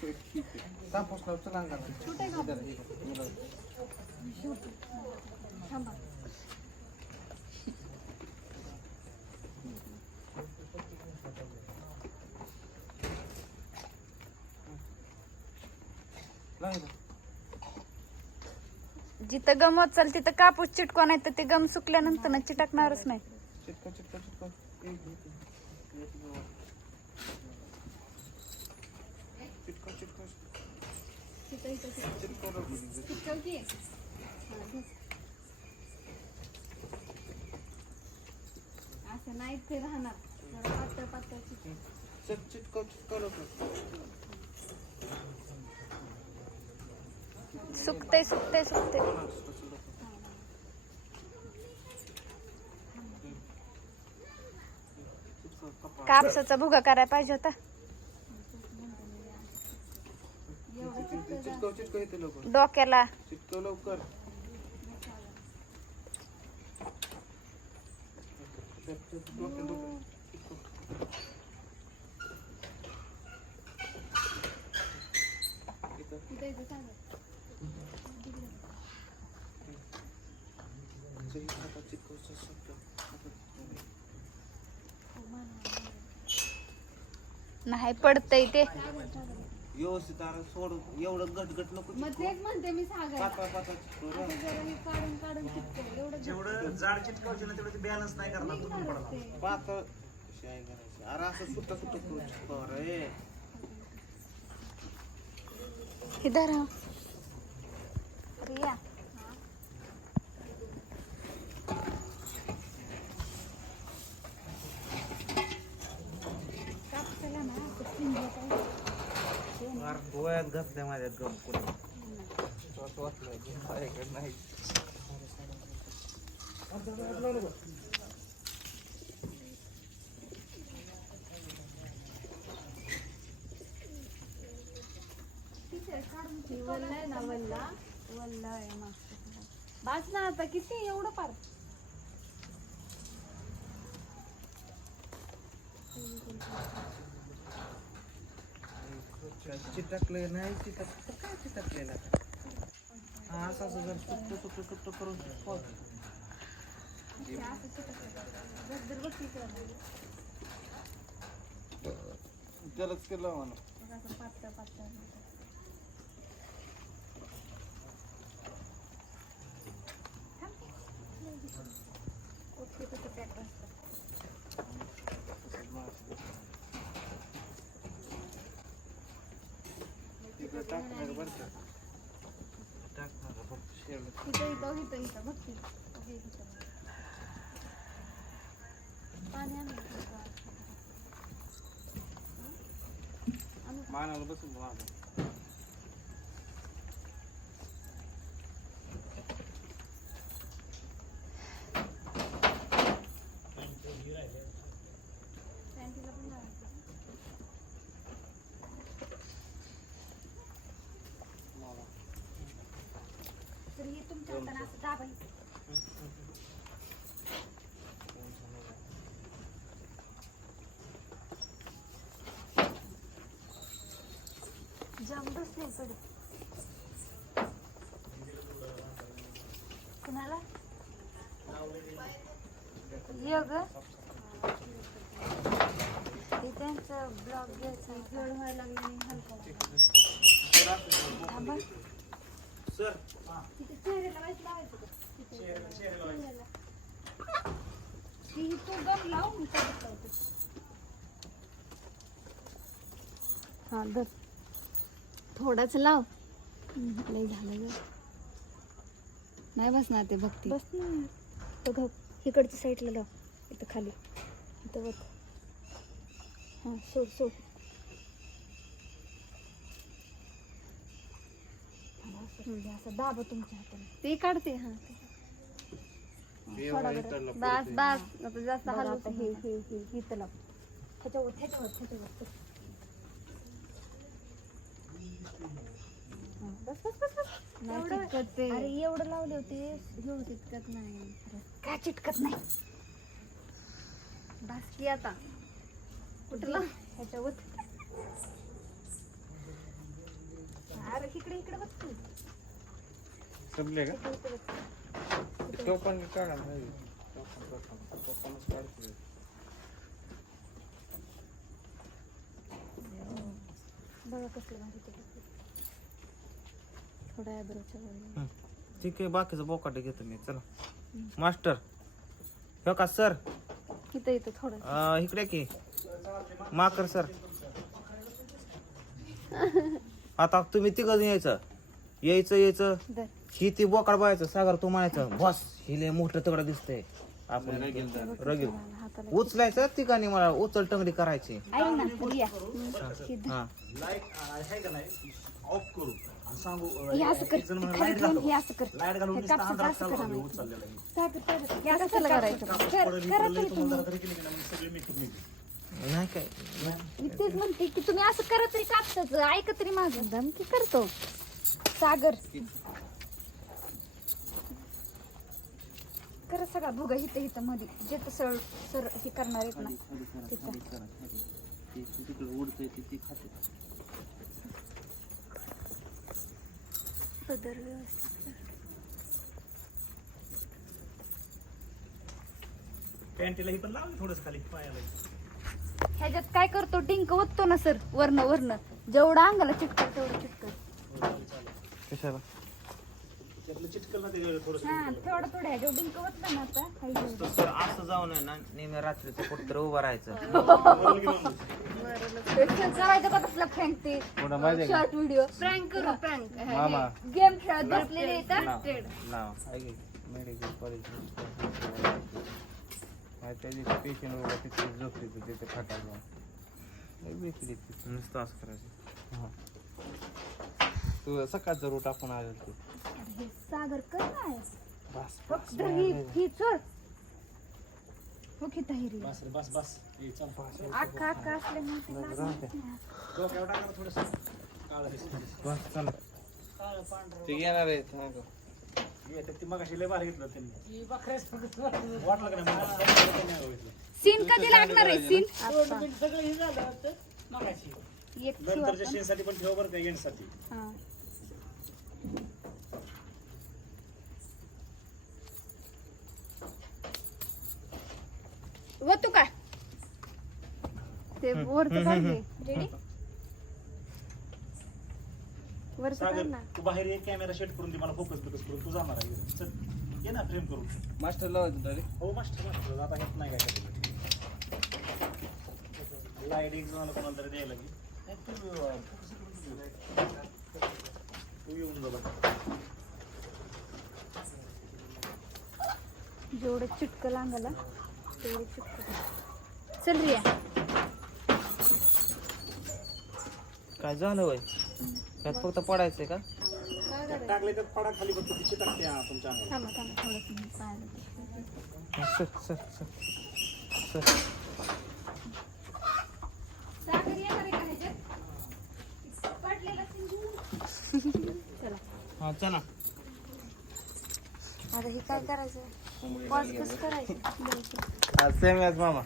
कापूस थांबा. जिथं गम होत चाल तिथं कापूस चिटको नाही तर ते गम सुकल्यानंतर ना चिटकणारच नाही. चिटका चिटका चिटका एक एक एक वर. चिटका चिटका तिथं इथं तिथं. चिटका लागली. चिटकव की. हा, घे. असं नाही ते राहणार जरा पातळ पातळ चिटकव. चिट- सुकते चिटका लागलं. कापसाचा भुगा करायला पाहिजे होता एवढं चिटका चिटका चिटका येते लवकर डोक्याला चिटका लवकर चिट- चिट- डोक्यात- डोक्यात. चिटकव. इथं. तिथं इथं सांगा. सही चिटकव. मान, मान. नाही पडतय ते. व्यवस्थित आरा सोड एवढं गटगट नको मग तेच म्हणते मी सागर पातळ पातळ रे. असं जरा हे काढून काढून एवढं जेवढं जाड चिटकावचे ना तेवढं बॅलन्स नाही करणार तुटून पडणार ते. पातळ. कशी आहे करायची अरे असं सुट्टा सुट्टा करू चिटकव रे. इधर. रिया कापसाला ना असं पिंजरा पाहिजे. फार डोळ्यात घातल्या माझ्या गम कोणी नाही आहे ना वल्ला वल्ला आहे बास ना आता किती? एवढं पार चिटकले नाही चिटक काय चिटकलेला हा असं असं जर सुट्ट सुट्ट सुट्ट करून. त्यालाच केलं म्हणा बघ असं पातळ पातळ ओके तसं पॅक असतं तिकडे टाकणार बरं का टाकणार बघ शेवट इथं इथं इथं इथं बघ की. ओके, इथं. पाणी आण ना थोडं. आणू का? मानाला बसून माझं पॅन्टीला पण लावायचं. तर हे तुमच्या हाताने असं दाबायचं. जमतच नाही कुणाला? ये ग. हे त्यांचं ब्लॉग घ्यायचं. जड व्हायला लागलं सर. ती तो गम. हा धर. थोडाच लाव. लय झालं ग. नाही बसणार ते भक्ती. बस ना तो घाव इकडच्या साईडला लाव. इथं खाली. इथं बघ. हां सोड सोड. हम्म, असं दाबा तुमच्या हाताने. ते काढते हा. बस बस. आता जास्त बघ हलवत आता हे हे हे इथं लाव. ह्याच्यावर ह्याच्यावर ह्याच्यावर. बस बस बस बस नाही एवढं- चिटकत ते. अरे एवढं लावले होते चिटकत नाही काय चिटकत नाही बस की आता कुठला ह्याच्यावर अरे इकडे इकडे बघ तू. संपले का इकडे इकडे बघ. तो पण काढा नाही तो पण काढा. तो पणच काढतोय. बघा कसलं भारी ते. थोडा ॲब्रोच्या वर ठीक आहे बाकीचं बोकाट घेतो मी चला. मास्टर हो का सर? इथं इथं थोडं. अं, इकडे की. माकर सर. आता तुम्ही तिघं यायचं. यायचं यायचं. दर ही ती बोकाड बायचं सागर तू म्हणायचं बस हि लय मोठं तगडं दिसतंय. आपण रगील. हाताला. उचलायचं तिघांनी मला उचल टंगडी करायची. ऐक ना रिया हे. हा. लाइट आहे का नाही? ऑफ करू. सांगू हे असं कर ते खाली ठेवून हे असं कर. लाइट घालून हे नुसतं कापसाचं अंधारात असं चालू करा आहे, माहिती. उचललेलं आहे. सागर, सागर, हे असं करायचं. कर करा तरी तुम्ही. नाही काय. मी तेच म्हणते की तुम्ही असं करा तरी कापसाचं ऐका तरी माझं. धमकी करतो. सागर. करा सगळा भुगा इथं इथं मध्ये. जिथं सर सर हे करणार आहेत ना. तिथं. पदर व्यवस्थित. कर. पॅन्टीला ही पण लावली थोडस खाली पायाला. ह्याच्यात काय करतो? डिंक ओततो ना सर वर्ण वर्ण जेवढं अंगाला चिटकर तेवढं कशाला? त्यातलं चिटकल ना ते थोडस. हा थोडं थोडं ह्याच्यावर डिंक ओतलं ना आता जेवढं. सर असं जाऊ नये ना नेहमी रात्रीचं कुठं उभं राहायचं. ते करायचं का कसला फ्रँक ते पुन्हा माहिती आहे शॉर्ट व्हिडिओ. प्रँक करू प्रँक. का मामा. गेम खेळत बसलेले इथं नाव. नाव. ऐक मेडिकल कॉलेज पेशंट वगैरे तिथे झोपली तर तिथे फाटायला भेटली नुसतं असं करायचं. तू सकाळचा रूट आपण आलो तू अरे हे सागर कर ना बस. फक्त ही ही चोर. हो की तहिरी बस रे, बस बस हे चल अख्खा अख्खा असल्यामुळे ते लागणार नाही. डोक्यावर टाका ना थोडस काळं दिसतं. बस चला काळं पांढरं ते घेणार आहेत हा का? येतात ते मगाशी लय भारी घेतलं त्यांनी वाटलं का नाही मला? नाही बघितलं. सीन कधी लागणार आहे सीन एक ठेवू नंतरच्या आपण. शेणसाठी पण ठेव बरं का हा. व तू काय? ते वरचं काढ दे. रेडी? वरचं काढ सागर ना. तू बाहेर एक कॅमेरा सेट करून दे मला फोकस बिकस करून. तू जाणार आहे चल ये ना फ्रेम करून. मास्टर लावायचं तरी हो मास्टर मास्टर आता येत नाही काय लाइट एक जणाला कोणाला तरी द्यायला लागली. नाही, तू, अं, focus करून तू तू येऊन जा. जेवढं चिटकं चिटकं चल रिया काय झालं वय त्यात फक्त पडायचंय का? टाकले तर पडा खाली फक्त तिची टाकते हा, तुमच्या अंगावर थांबा थांबा थोडंसं मी पायाला ते. Sir sir sir sir Sagar येणार आहे का ह्याच्यात? पडलेला scene. चला हा चला आता हे काय करायचं आज सेम याच मामा